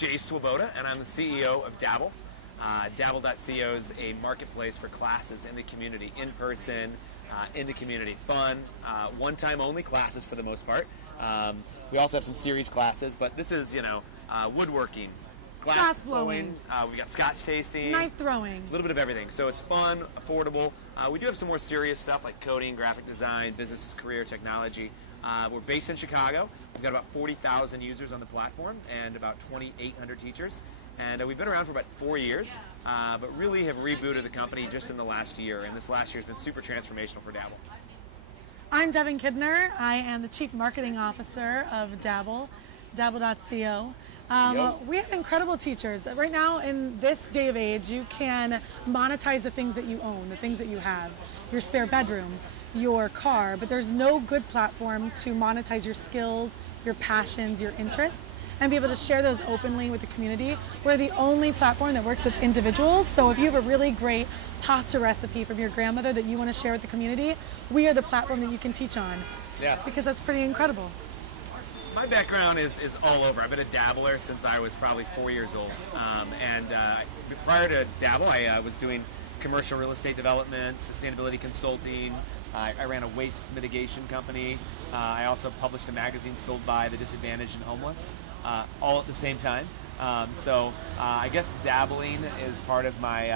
Jay Swoboda, and I'm the CEO of Dabble. Dabble.co is a marketplace for classes in the community, in person, in the community. Fun, one-time only classes for the most part. We also have some series classes, but this is, woodworking, glass blowing, we got scotch tasting, knife throwing, a little bit of everything. So it's fun, affordable. We do have some more serious stuff like coding, graphic design, business, career, technology. We're based in Chicago. We've got about 40,000 users on the platform and about 2,800 teachers. And we've been around for about 4 years, but really have rebooted the company just in the last year. And this last year has been super transformational for Dabble. I'm Devin Kidner. I am the Chief Marketing Officer of Dabble, Dabble.co. We have incredible teachers. Right now, in this day of age, you can monetize the things that you own, the things that you have, your spare bedroom, your car, but there's no good platform to monetize your skills, your passions, your interests, and be able to share those openly with the community. We're the only platform that works with individuals, so if you have a really great pasta recipe from your grandmother that you want to share with the community, we are the platform that you can teach on. Yeah. Because that's pretty incredible. My background is all over. I've been a dabbler since I was probably 4 years old. Prior to Dabble, I was doing commercial real estate development, sustainability consulting. I ran a waste mitigation company. I also published a magazine sold by the disadvantaged and homeless, all at the same time. I guess dabbling is part of my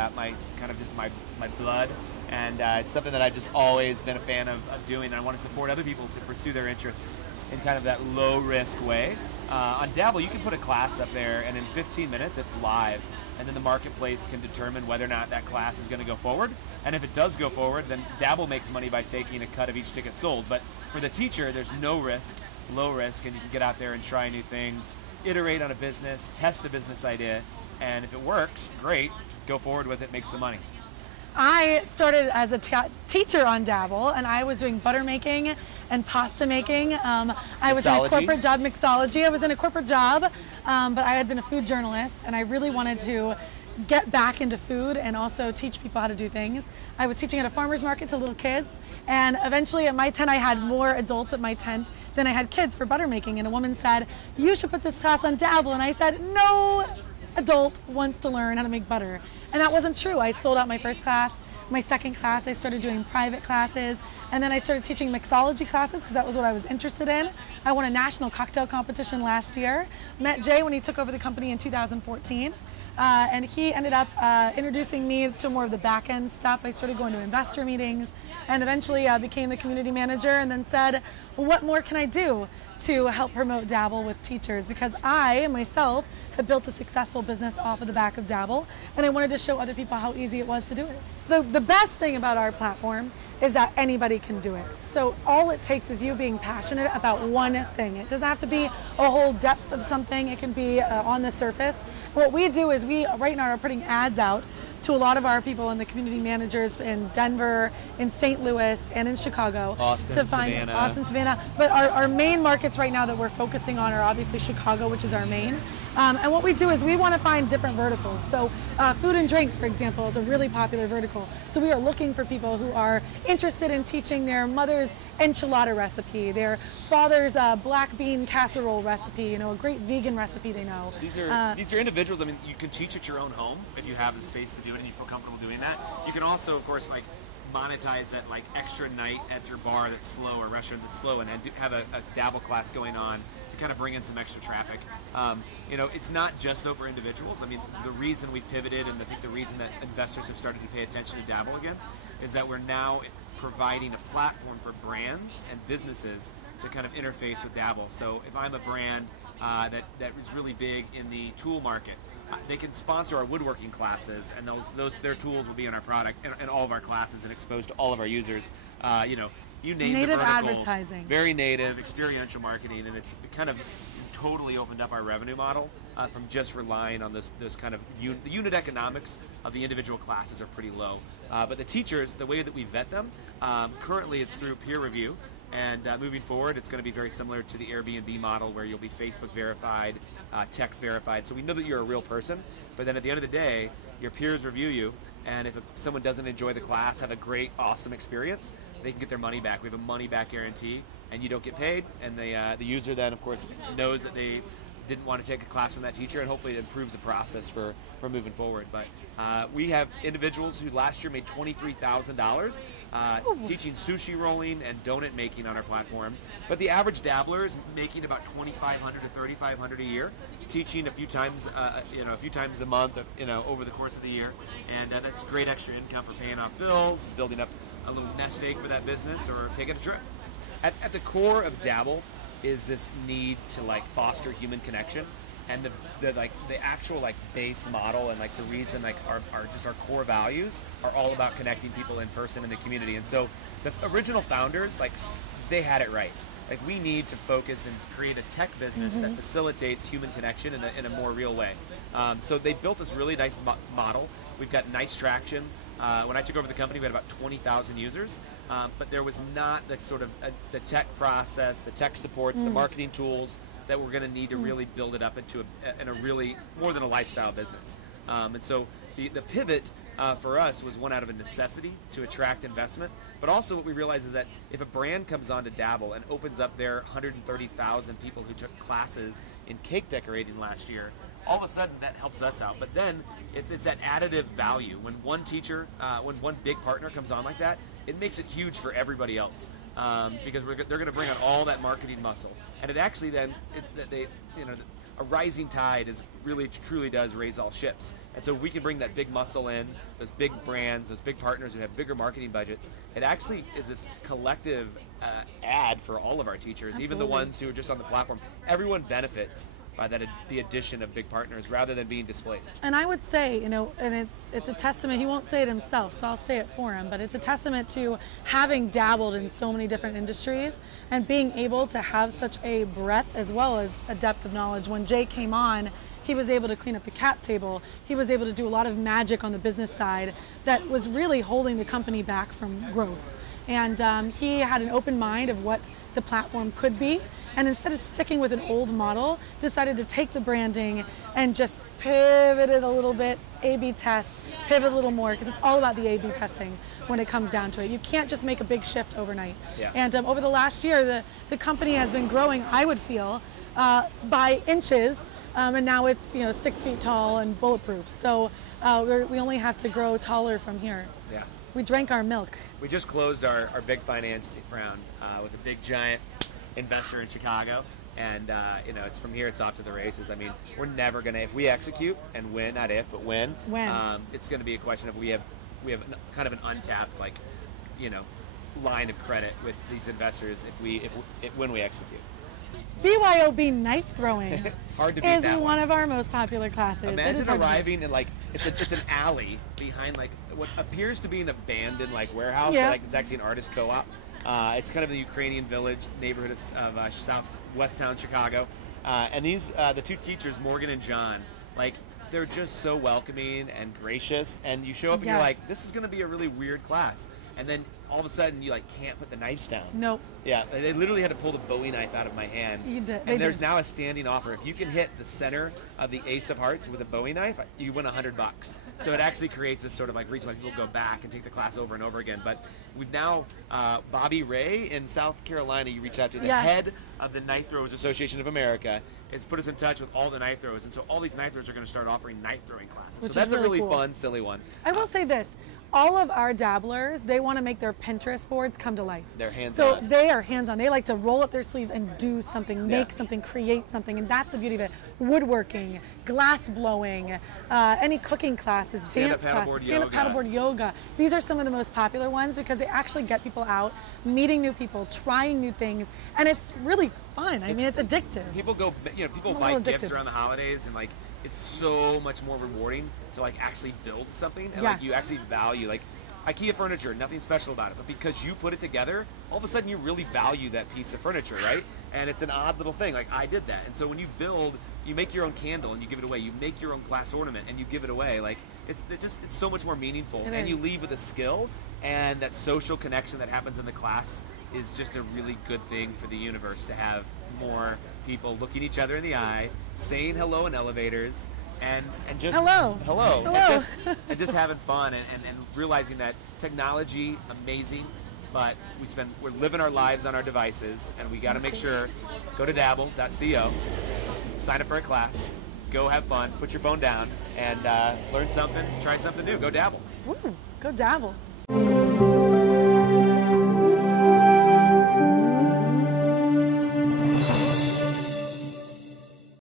my blood, and it's something that I've just always been a fan of doing. I want to support other people to pursue their interest in kind of that low risk way. On Dabble, you can put a class up there, and in 15 minutes, it's live. And then the marketplace can determine whether or not that class is going to go forward. And if it does go forward, then Dabble makes money by taking a cut of each ticket sold. But for the teacher, there's no risk, low risk, and you can get out there and try new things, iterate on a business, test a business idea, and if it works, great, go forward with it, make some money. I started as a teacher on Dabble, and I was doing butter making and pasta making. I was in a corporate job, mixology. I was in a corporate job, but I had been a food journalist, and I really wanted to get back into food and also teach people how to do things. I was teaching at a farmer's market to little kids, and eventually at my tent I had more adults at my tent than I had kids for butter making, and a woman said, "You should put this class on Dabble," and I said, "No adult wants to learn how to make butter." And that wasn't true. I sold out my first class. My second class, I started doing private classes, and then I started teaching mixology classes because that was what I was interested in. I won a national cocktail competition last year. Met Jay when he took over the company in 2014, and he ended up introducing me to more of the back end stuff. I started going to investor meetings, and eventually became the community manager, and then said, well, what more can I do to help promote Dabble with teachers? Because I, myself, had built a successful business off of the back of Dabble, and I wanted to show other people how easy it was to do it. The best thing about our platform is that anybody can do it. So all it takes is you being passionate about one thing. It doesn't have to be a whole depth of something. It can be on the surface. What we do is we right now are putting ads out to a lot of our people and the community managers in Denver, in St. Louis, and in Chicago. Austin, Savannah. But our main markets right now that we're focusing on are obviously Chicago, which is our main. And what we do is we want to find different verticals. So food and drink, for example, is a really popular vertical. So we are looking for people who are interested in teaching their mother's enchilada recipe, their father's black bean casserole recipe, a great vegan recipe they know. These are individuals. I mean, you can teach at your own home if you have the space to do it and you feel comfortable doing that. You can also, of course, monetize that extra night at your bar that's slow or restaurant that's slow, and have a Dabble class going on to kind of bring in some extra traffic. It's not just though for individuals. I mean, the reason we've pivoted, and I think the reason that investors have started to pay attention to Dabble again, is that we're now providing a platform for brands and businesses to kind of interface with Dabble. So if I'm a brand that is really big in the tool market, they can sponsor our woodworking classes, and their tools will be in our product and all of our classes and exposed to all of our users. You name native the vertical, advertising, very native, experiential marketing, and it's kind of totally opened up our revenue model from just relying on those kind of the unit economics of the individual classes are pretty low. But the teachers, the way that we vet them, currently it's through peer review. And moving forward, it's going to be very similar to the Airbnb model where you'll be Facebook verified, text verified. So we know that you're a real person, but then at the end of the day, your peers review you, and if someone doesn't enjoy the class, have a great, awesome experience, they can get their money back. We have a money back guarantee, and you don't get paid, and the user then, of course, knows that they didn't want to take a class from that teacher, and hopefully it improves the process for moving forward. But we have individuals who last year made $23,000 teaching sushi rolling and donut making on our platform. But the average dabbler is making about $2,500 to $3,500 a year, teaching a few times a month, over the course of the year, and that's great extra income for paying off bills, building up a little nest egg for that business, or taking a trip. At the core of Dabble is this need to foster human connection, and the actual base model and the reason our core values are all about connecting people in person in the community. And so the original founders, they had it right. We need to focus and create a tech business that facilitates human connection in a more real way. So they built this really nice model. We've got nice traction. When I took over the company, we had about 20,000 users, but there was not the sort of the tech process, the tech supports, the marketing tools that we're going to need to really build it up into a really more than a lifestyle business. And so the pivot for us was one out of a necessity to attract investment, but also what we realized is that if a brand comes on to Dabble and opens up their 130,000 people who took classes in cake decorating last year, all of a sudden that helps us out. But then it's that additive value. When one teacher, when one big partner comes on like that, it makes it huge for everybody else, because they're going to bring on all that marketing muscle, and it actually then a rising tide truly does raise all ships. And so if we can bring that big muscle in, those big brands, those big partners who have bigger marketing budgets, it actually is this collective ad for all of our teachers, Absolutely. Even the ones who are just on the platform. Everyone benefits by the addition of big partners rather than being displaced. And I would say, and it's a testament, he won't say it himself, so I'll say it for him, but it's a testament to having dabbled in so many different industries and being able to have such a breadth as well as a depth of knowledge. When Jay came on, he was able to clean up the cap table. He was able to do a lot of magic on the business side that was really holding the company back from growth. And he had an open mind of what the platform could be. And instead of sticking with an old model, decided to take the branding and just pivot it a little bit, A/B test, pivot a little more, because it's all about the A/B testing when it comes down to it. You can't just make a big shift overnight. Yeah. And over the last year, the company has been growing, I would feel, by inches, and now it's 6 feet tall and bulletproof. So we only have to grow taller from here. Yeah. We drank our milk. We just closed our big finance round with a big giant investor in Chicago, and it's from here it's off to the races. I mean, we're never gonna, if we execute and win, not if, but when, it's gonna be a question of we have kind of an untapped line of credit with these investors when we execute. BYOB knife throwing it's hard to beat is one of our most popular classes. Imagine arriving in it's an alley behind what appears to be an abandoned warehouse, but it's actually an artist co-op. It's kind of the Ukrainian village neighborhood of southwest town Chicago, and these the two teachers, Morgan and John, they're just so welcoming and gracious, and you show up and you're like, this is going to be a really weird class, and then all of a sudden you can't put the knives down. Nope. Yeah, they literally had to pull the Bowie knife out of my hand. You did. And there's now a standing offer. If you can hit the center of the Ace of Hearts with a Bowie knife, you win $100. So it actually creates this sort of reason why people go back and take the class over and over again. But we've now, Bobby Ray in South Carolina, you reach out to the head of the Knife Throwers Association of America. It's put us in touch with all the knife throwers, and so all these knife throwers are going to start offering knife throwing classes. So that's a really cool, fun, silly one. I will say this. All of our dabblers, they want to make their Pinterest boards come to life. They're hands-on. So they are hands-on. They like to roll up their sleeves and do something, make something, create something, and that's the beauty of it. Woodworking, glass blowing, any cooking classes, dance classes, stand-up paddleboard yoga. These are some of the most popular ones because they actually get people out, meeting new people, trying new things, and it's really fun. I mean, it's addictive. People go, people buy gifts around the holidays, and it's so much more rewarding to actually build something, and you actually value IKEA furniture, nothing special about it, but because you put it together, all of a sudden you really value that piece of furniture, right? And it's an odd little thing, I did that. And so when you build, you make your own candle and you give it away, you make your own glass ornament and you give it away, it's so much more meaningful. And you leave with a skill, and that social connection that happens in the class is just a really good thing for the universe, to have more people looking each other in the eye, saying hello in elevators, and just hello, and just having fun and realizing that technology, amazing, but we're living our lives on our devices, and we got to make sure, go to dabble.co, sign up for a class, go have fun, put your phone down, and learn something, try something new. Go dabble. Woo, go dabble.